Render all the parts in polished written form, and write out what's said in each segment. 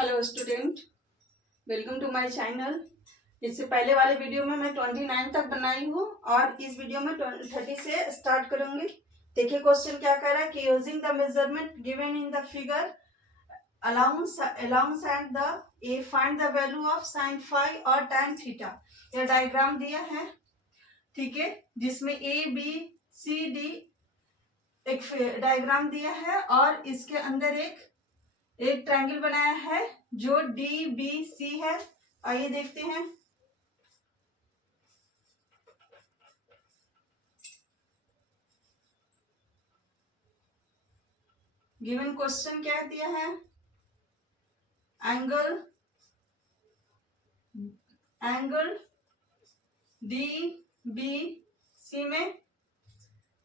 Hello student, welcome to my channel. इससे पहले वाले वीडियो में मैं 29 तक बनाई हूँ और इस वीडियो में 30 से स्टार्ट करूंगी। देखिए क्वेश्चन क्या कह रहा है कि using the measurement given in the figure alongside the a find the value of sin phi और tan थीटा। यह डायग्राम दिया है, ठीक है, जिसमें ए बी सी डी एक डायग्राम दिया है और इसके अंदर एक ट्रायंगल बनाया है जो डी बी सी है। आइए देखते हैं। गिवन क्वेश्चन क्या दिया है, एंगल डी बी सी में,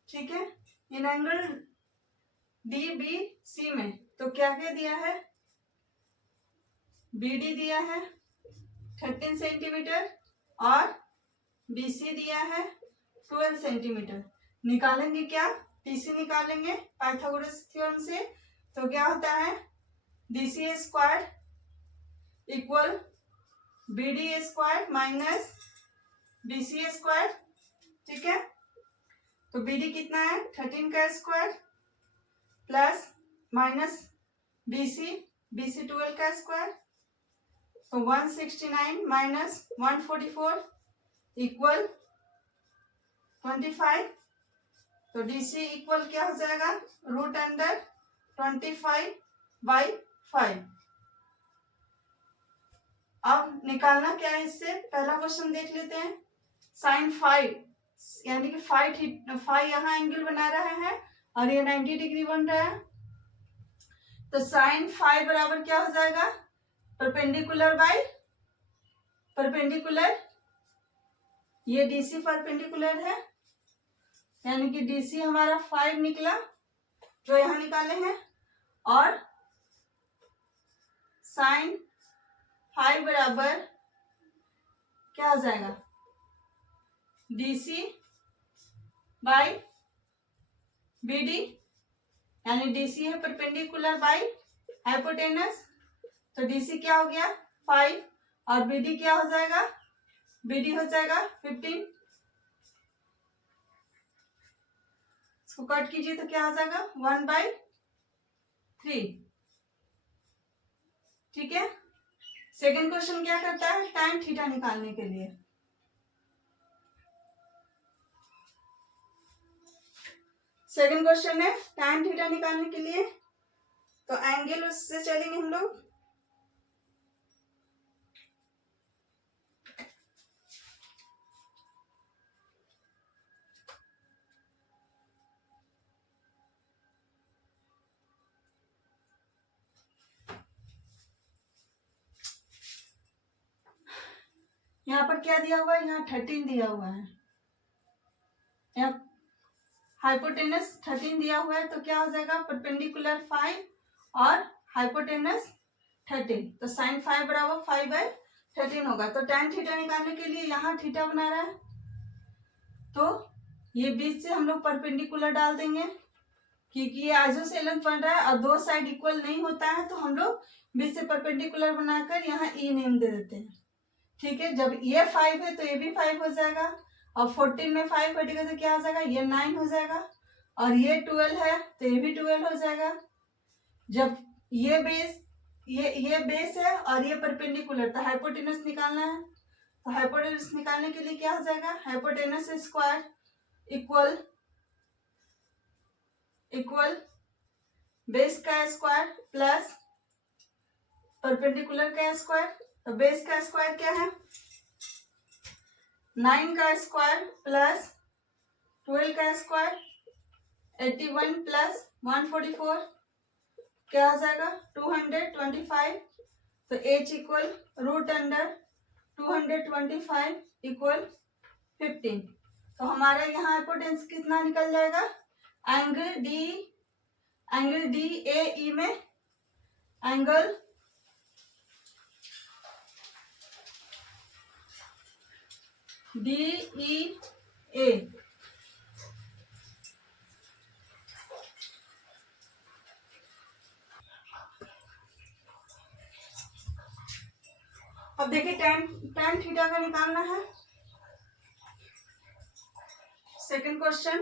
ठीक है, इन एंगल डी बी सी में तो क्या क्या दिया है, बी डी दिया है 13 सेंटीमीटर और बी सी दिया है 12 सेंटीमीटर। निकालेंगे क्या, टीसी निकालेंगे पाइथागोरस थ्योरम से। तो क्या होता है, DC square equal B D square minus B C square, ठीक है। तो बी डी कितना है 13 का square plus minus B C 12 का स्क्वायर, तो 169 माइनस 144 इक्वल 25। तो डीसी इक्वल क्या हो जाएगा, रूट अंडर 25/5। अब निकालना क्या है इससे, पहला क्वेश्चन देख लेते हैं। साइन फाइव यानी कि फाइव यहाँ एंगल बना रहा है और ये 90 डिग्री बन रहा है। तो साइन फाइव बराबर क्या हो जाएगा, परपेंडिकुलर बाय परपेंडिकुलर, ये डीसी परपेंडिकुलर है यानी कि डीसी हमारा 5 निकला जो यहां निकाले हैं, और साइन 5 बराबर क्या हो जाएगा, डीसी बाय बीडी, यानी डीसी है परपेंडिकुलर बाय हाइपोटेनस। तो डीसी क्या हो गया 5 और बीडी क्या हो जाएगा, बीडी हो जाएगा 15। इसको कट कीजिए तो क्या हो जाएगा 1/3, ठीक है। सेकंड क्वेश्चन क्या करता है, tan थीटा निकालने के लिए। सेकंड क्वेश्चन है tan थीटा निकालने के लिए, तो एंगल उससे चलेंगे हम लोग। यहाँ पर क्या दिया हुआ है, यहाँ 13 दिया हुआ है, यहाँ हाइपोटेनस 13 दिया हुआ है। तो क्या हो जाएगा, परपेंडिकुलर 5 और हाइपोटेनस 13, तो साइन 5 बराबर 5/13 होगा। तो tan थीटा निकालने के लिए यहाँ थीटा बना रहा है, तो ये बीच से हम लोग परपेंडिकुलर डाल देंगे क्योंकि ये आइसोसेलेंस बन रहा है और दो साइड इक्वल नहीं होता है, तो हम लोग बीच से परपेंडिकुलर बनाकर यहाँ ई नेम दे देते हैं, ठीक है। जब ये 5 है तो ये भी 5 हो जाएगा और 14 में 5 कटेगा तो क्या हो जाएगा, ये 9 हो जाएगा और ये 12 है तो ये भी 12 हो जाएगा। जब ये बेस है और ये परपेंडिकुलर, तो हाइपोटेनस निकालना है। तो हाइपोटेनस निकालने के लिए क्या हो जाएगा, हाइपोटेनस स्क्वायर इक्वल बेस का स्क्वायर प्लस परपेंडिकुलर का स्क्वायर। तो बेस का स्क्वायर क्या है, 9 का स्क्वायर प्लस 12 का स्क्वायर, 81 प्लस 144 क्या हो जाएगा 225। तो h equal root under 225 equal 15। तो हमारे यहाँ हाइपोटेनस कितना निकल जाएगा, एंगल डी ए ई में एंगल डी ई ए अब देखिए tan थीटा का निकालना है। Second question,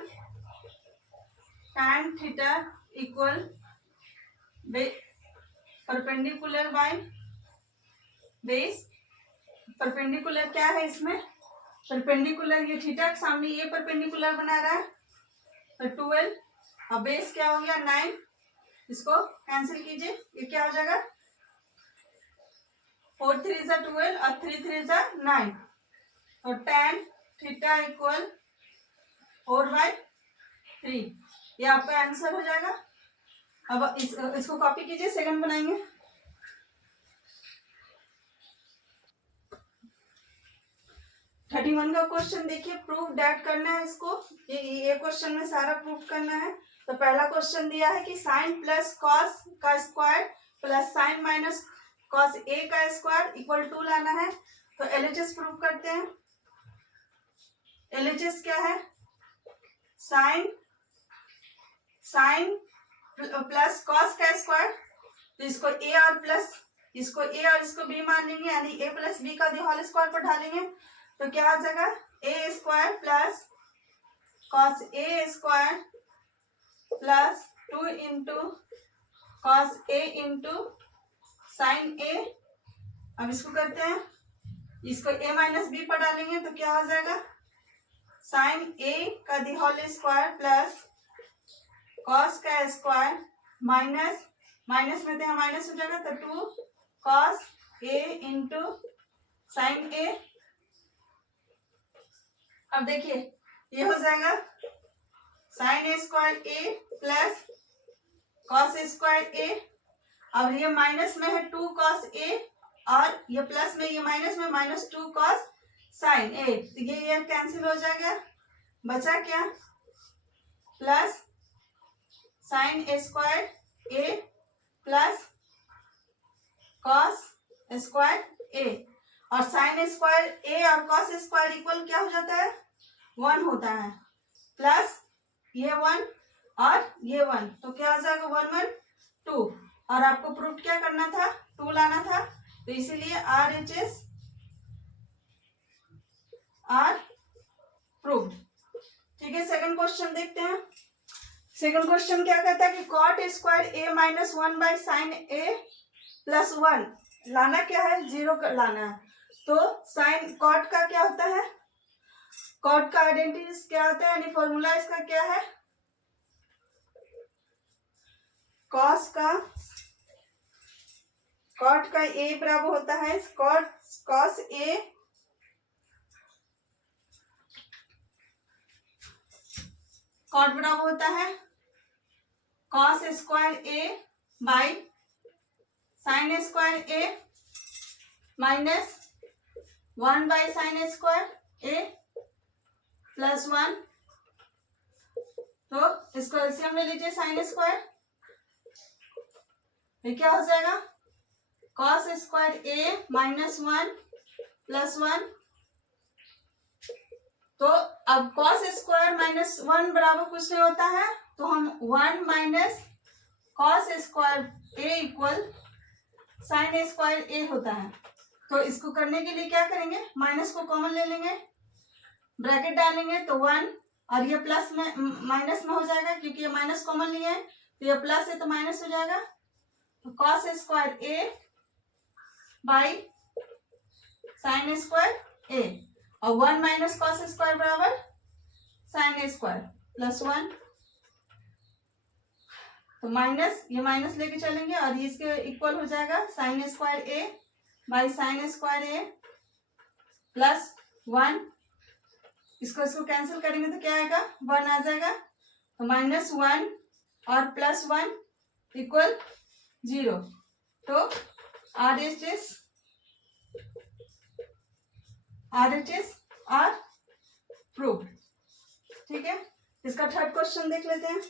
tan theta equal perpendicular by base. Perpendicular क्या है इसमें, परपेंडिकुलर ये थीटा के सामने ये परपेंडिकुलर बना रहा है तो 12, और बेस क्या हो गया 9, इसको कैंसिल कीजिए, ये क्या हो जाएगा 4 3 जा 12 और 3 3 जा 9, तो tan थीटा इक्वल 4/3, ये आपका आंसर हो जाएगा। अब इसको कॉपी कीजिए, सेकंड बनाएंगे। थर्टी वन का क्वेश्चन देखिए, प्रूफ डैट करना है इसको, ये क्वेश्चन में सारा प्रूफ करना है। तो पहला क्वेश्चन दिया है कि साइन प्लस कॉस का square plus sine minus cos A का स्क्वायर इक्वल टू लाना है। तो एलएचएस प्रूफ करते हैं। एलएचएस क्या है, साइन प्लस कॉस का स्क्वायर, तो इसको ए और प्लस, इसको ए और इसको बी मान लेंगे, यानी ए प्लस बी का होल स्क्वायर पर ढालेंगे तो क्या आ जाएगा A square plus cos A square plus 2 into cos A into sine ए। अब इसको करते हैं, इसको ए माइनस बी पर डालेंगे तो क्या हो जाएगा साइन ए का होल स्क्वायर प्लस कॉस का स्क्वायर माइनस माइनस में तो यहाँ माइनस हो जाएगा तो 2 कॉस ए इंटू साइन ए। अब देखिए ये हो जाएगा sign A square A plus cos square A, और ये माइनस में है 2 कॉस ए और ये प्लस में, ये माइनस में माइनस 2 कॉस साइन ए, तो ये कैंसिल हो जाएगा, बचा क्या plus sign A square A plus cos square A, और साइन स्क्वायर ए और कॉस स्क्वायर इक्वल क्या हो जाता है 1 होता है, प्लस ये 1 और ये 1, तो क्या हो जाएगा 1 1 2, और आपको प्रूफ क्या करना था 2 लाना था, तो इसीलिए RHS आर प्रूफ। ठीक है, सेकंड क्वेश्चन देखते हैं। सेकंड क्वेश्चन क्या कहता है कि cot square A minus 1 by sine A plus 1 लाना क्या है 0 लाना है। तो साइन कॉट का क्या होता है, कॉट का आइडेंटिटी क्या होता है, यानी फॉर्मूला इसका क्या है, कॉस का कॉट का ए बराबर होता है कॉस ए कॉट बराबर होता है cos square A by sine square A minus 1 by sine square A plus 1, तो इसको एलसीएम ले लीजिए साइन स्क्वायर, ये क्या हो जाएगा cos square A minus 1 plus 1, तो अब कॉस स्क्वायर माइनस 1 बराबर कुछ नहीं होता है, तो हम 1 माइनस कॉस स्क्वायर ए इक्वल साइन स्क्वायर ए होता है। तो इसको करने के लिए क्या करेंगे, माइनस को कॉमन ले लेंगे, ब्रैकेट डालेंगे तो 1 और ये प्लस में माइनस में हो जाएगा, क्योंकि ये माइनस कॉमन लिया है तो ये प्लस है तो माइनस हो जाएगा, तो cos square A by sine square A, और 1 माइनस कॉस स्क्वायर बराबर साइन स्क्वायर प्लस 1, तो माइनस ये माइनस लेके चलेंगे और ये इसके इक्वल हो जाएगा sign square A by sine square A plus 1, इसको कैंसिल करेंगे तो क्या आएगा 1 आ जाएगा, तो -1 और +1 इक्वल 0, तो RHS आर प्रूव्ड। ठीक है, इसका थर्ड क्वेश्चन देख लेते हैं।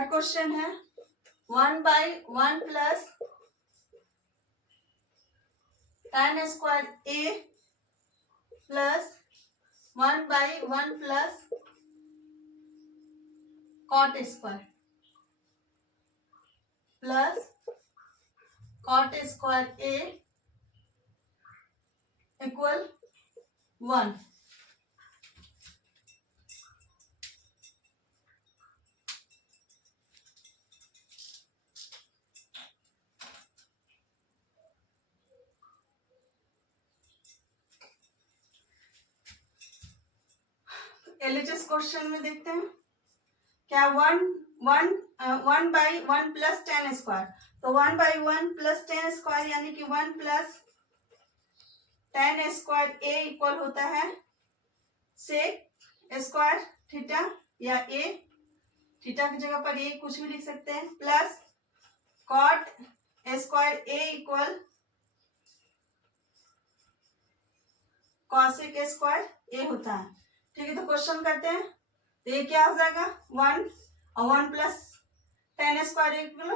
थर्ड क्वेश्चन है 1/1 plus tan square a plus 1/1 plus cot square plus cot square a equal 1। LHS question में देखते हैं क्या 1/1 प्लस tan स्क्वायर, तो 1/1 प्लस tan स्क्वायर यानी कि 1 plus tan square a equal होता है sec स्क्वायर थीटा या a, थीटा की जगह पर a कुछ भी लिख सकते हैं, plus cot square a equal cosec square a होता है। ठीक है, तो क्वेश्चन करते हैं। तो ये क्या हो जाएगा 1 और 1 plus tan square equal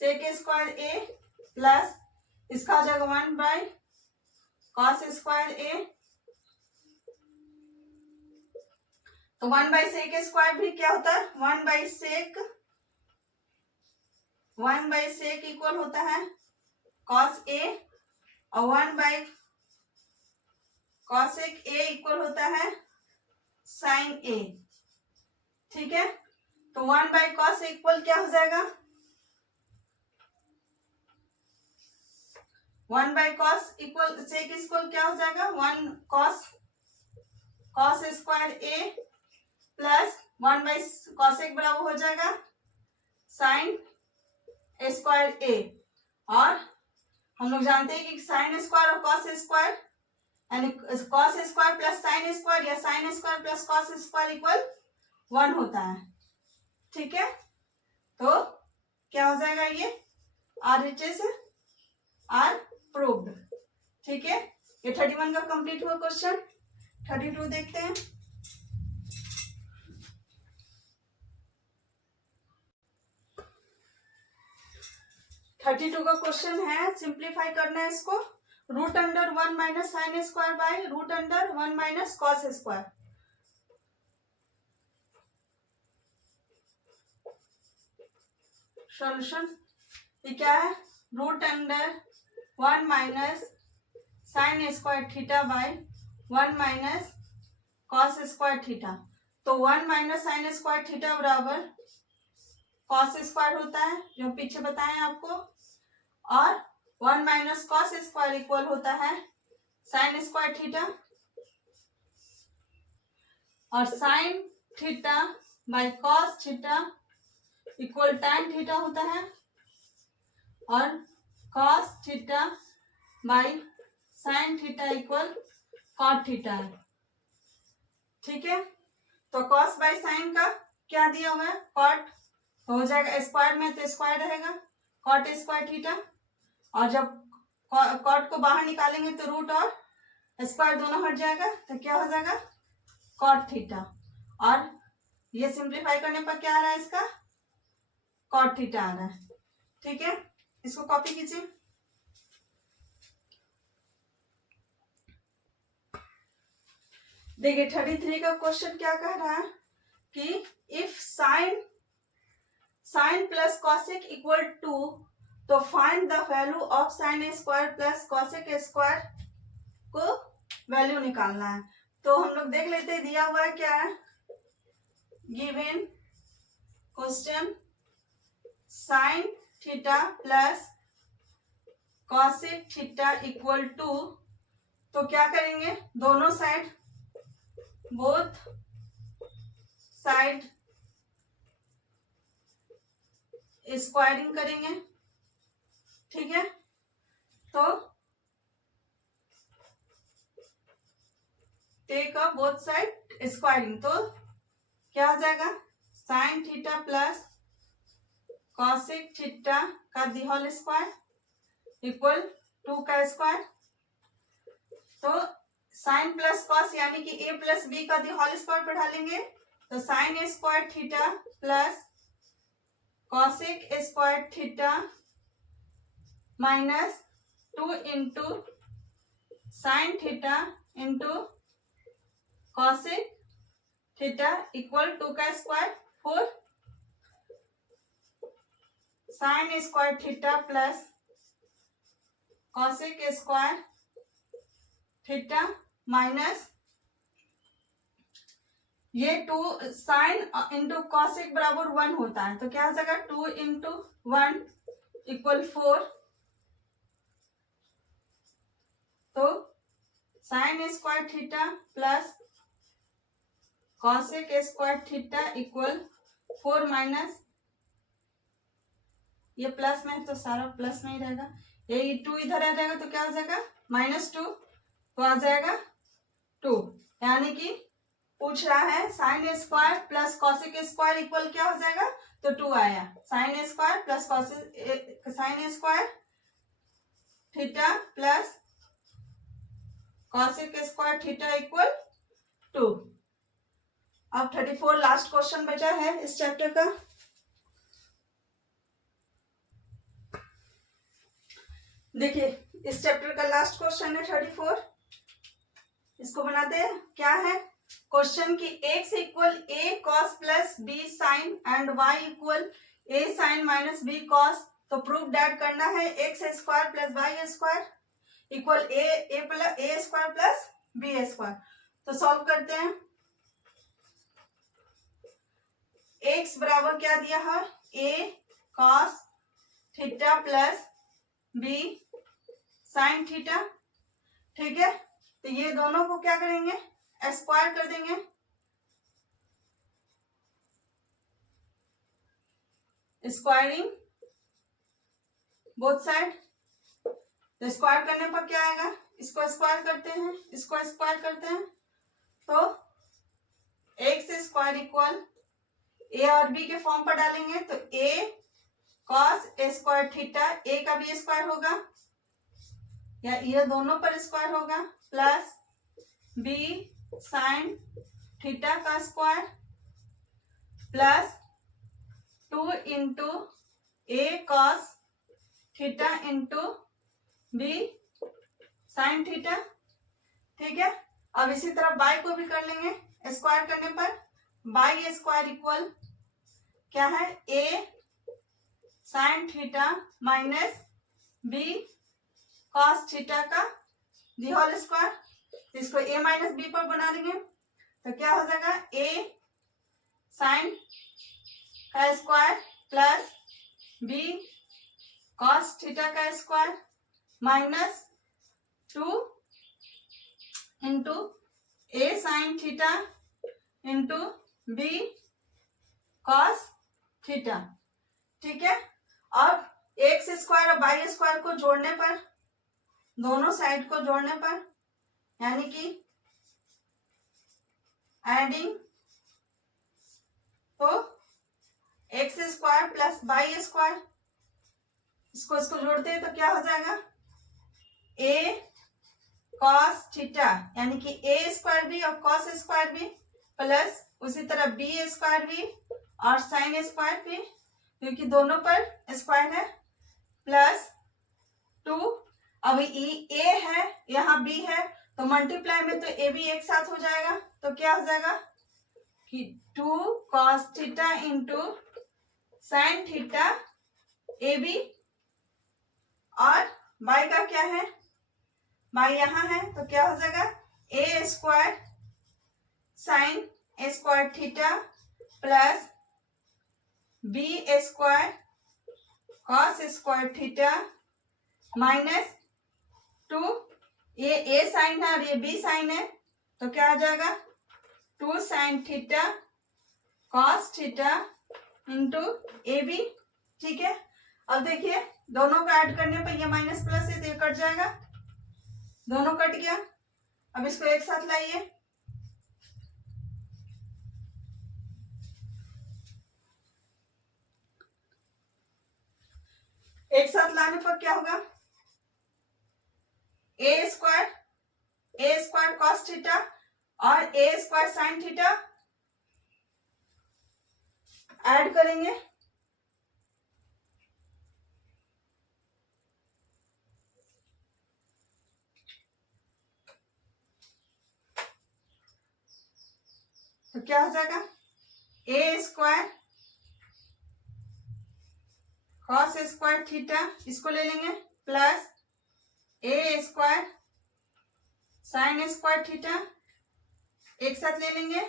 sec square a plus इसका हो जाएगा 1/cos स्क्वायर a, तो 1/sec स्क्वायर भी क्या होता है 1/sec इक्वल होता है cos a और 1/cosec a इक्वल होता है sin a। ठीक है, तो 1/cos इक्वल क्या हो जाएगा 1/cos इक्वल sec इक्वल क्या हो जाएगा 1 cos square a plus 1/cosec बराबर हो जाएगा sin स्क्वायर a। और हम लोग जानते हैं कि sin स्क्वायर और cos स्क्वायर यानी cos square plus sin square या sin square plus cos square equal 1 होता है। ठीक है, तो क्या हो जाएगा ये RHS आर प्रूव्ड। ठीक है, ये 31 का कंप्लीट हुआ क्वेश्चन। 32 देखते हैं। थर्टी टू का क्वेश्चन है, सिंप्लीफाई करना है इसको, √1 minus sine square by √1 minus cos square. Solution ये क्या है √1 minus sign square theta by 1 minus cos square theta. तो 1 माइनस साइन स्क्वायर थीटा बराबर कॉस स्क्वायर होता है जो पीछे बताएं आपको, और 1 माइनस कॉस स्क्वायर इक्वल होता है साइन स्क्वायर थीटा, और sine theta by cos theta equal tan theta होता है, और cos theta by sine theta equal cot theta है। ठीक है, तो कॉस बाई साइन का क्या दिया हुआ है कॉट, हो जाएगा स्क्वायर में तो स्क्वायर रहेगा कॉट स्क्वायर थीटा, और जब कॉट को बाहर निकालेंगे तो रूट और स्क्वायर दोनों हट जाएगा तो क्या हो जाएगा कॉट थीटा, और ये सिंप्लीफाई करने पर क्या आ रहा है इसका कॉट थीटा आ रहा है। ठीक है, इसको कॉपी कीजिए। देखिए 33 का क्वेश्चन क्या कह रहा है कि if sine plus cosec equal to, तो find the value of sine square plus cosec square को वैल्यू निकालना है। तो हम लोग देख लेते हैं दिया हुआ है क्या है, given question sine theta plus cosec theta equal to, तो क्या करेंगे दोनों साइड बोथ साइड स्क्वायरिंग करेंगे। ठीक है, तो take a both side squaring, तो क्या हो जाएगा sine theta plus cosec theta का दी होल स्क्वायर इक्वल 2 का स्क्वायर। तो साइन प्लस कॉस यानी कि a प्लस बी का दी होल स्क्वायर पर ढालेंगे तो sign square theta plus cosec square theta minus 2 into sine theta into cosec theta equal 2 का square 4 sign square theta plus cosec square theta minus ये 2 sine into cosec बराबर 1 होता है, तो क्या हो जाएगा 2 इंटू 1 इक्वल 4, तो sign square theta plus cosec square theta equal 4 minus ये प्लस में तो सारा प्लस में ही रहेगा, ये 2 इधर आ जाएगा तो क्या हो जाएगा -2, तो आ जाएगा 2, यानी कि पूछ रहा है sine square plus cosec square equal क्या हो जाएगा, तो 2 आया। Sign square plus sign square theta plus cosec square theta equal 2। अब 34 लास्ट क्वेश्चन बचा है इस चैप्टर का। देखिए इस चैप्टर का लास्ट क्वेश्चन है 34, इसको बनाते हैं। क्या है क्वेश्चन की x equal a cos plus b sine and y equal a sine minus b cos, तो प्रूफ दैट करना है x square plus y square equal a square plus b square. तो सॉल्व करते हैं। x बराबर क्या दिया है a cos theta plus b sine theta, ठीक है। तो ये दोनों को क्या करेंगे स्क्वायर कर देंगे, स्क्वायरिंग बोथ साइड। तो स्क्वायर करने पर क्या आएगा, इसको स्क्वायर करते हैं, इसको स्क्वायर करते हैं, तो एक्स स्क्वायर इक्वल ए और बी के फॉर्म पर डालेंगे तो a cos a square theta, a का भी स्क्वायर होगा या ये दोनों पर स्क्वायर होगा, प्लस b साइन थीटा का square plus 2 into a cos theta into b sine theta, ठीक है। अब इसी तरह बाई को भी कर लेंगे, स्क्वायर करने पर बाई स्क्वायर इक्वल क्या है a sine theta minus b cos theta का दी होल स्क्वायर। इसको a माइनस बी पर बना देंगे तो क्या हो जाएगा a साइन का square plus b cos theta का square minus 2 into a sine theta into b cos theta, ठीक है। अब एक्स स्क्वायर और बाई स्क्वायर को जोड़ने पर, दोनों साइड को जोड़ने पर, यानी कि एडिंग, तो x square plus by square, इसको जोड़ते हैं तो क्या हो जाएगा a cos थीटा, यानी कि a स्क्वायर भी और cos स्क्वायर भी, प्लस उसी तरह b स्क्वायर भी और साइन स्क्वायर भी, क्योंकि दोनों पर स्क्वायर है, प्लस 2। अब a है यहाँ b है तो मल्टीप्लाई में तो a भी एक साथ हो जाएगा, तो क्या हो जाएगा कि 2 cos theta into sine theta A B, और y का क्या है, y यहाँ है तो क्या हो जाएगा a square sine square theta plus b square cos square theta minus 2, ये a साइन है और ये b साइन है तो क्या आ जाएगा 2 sine theta cos theta into A B, ठीक है। अब देखिए दोनों को ऐड करने पर ये माइनस प्लस है तो ये कट जाएगा, दोनों कट गया। अब इसको एक साथ लाइए, एक साथ लाने पर क्या होगा ए स्क्वायर कॉस थीटा और A square sine theta add करेंगे तो क्या हो जाएगा, A square cos square theta, इसको ले लेंगे, plus A square sine square theta एक साथ ले लेंगे,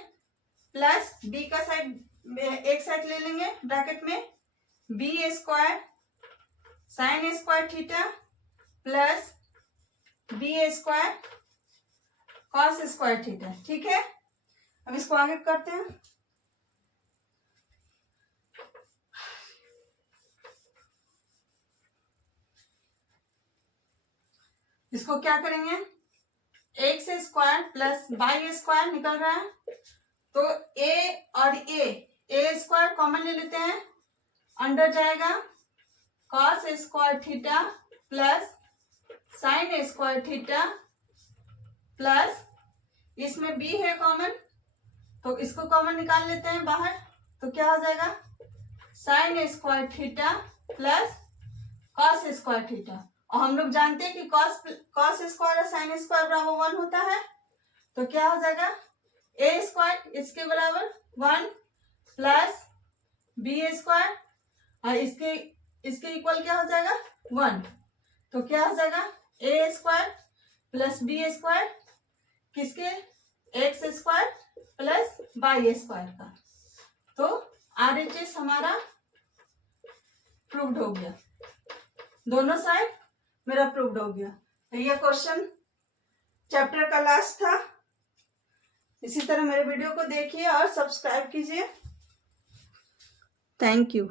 प्लस बी का साइड एक साइड ले लेंगे ब्रैकेट में, B square sine square theta plus B square cos square theta. ठीक है, अब इसको आगे करते हैं। इसको क्या करेंगे, X square plus Y square निकल रहा है, तो ए और ए स्क्वायर कॉमन ले लेते हैं, अंडर जाएगा cos square theta plus sign square theta plus इसमें बी है कॉमन, तो इसको कॉमन निकाल लेते हैं बाहर, तो क्या हो जाएगा, sign square theta plus cos square theta. और हम लोग जानते हैं कि कॉस स्क्वायर और साइन स्क्वायर बराबर 1 होता है, तो क्या हो जाएगा, ए स्क्वायर इसके बराबर 1 प्लस बी स्क्वायर और इसके इक्वल क्या हो जाएगा 1, तो क्या हो जाएगा A square plus B square किसके, X square plus Y square का। तो RHS हमारा प्रूव्ड हो गया, दोनों साइड मेरा प्रूव्ड हो गया। तो ये क्वेश्चन चैप्टर का लास्ट था। इसी तरह मेरे वीडियो को देखिए और सब्सक्राइब कीजिए। Thank you.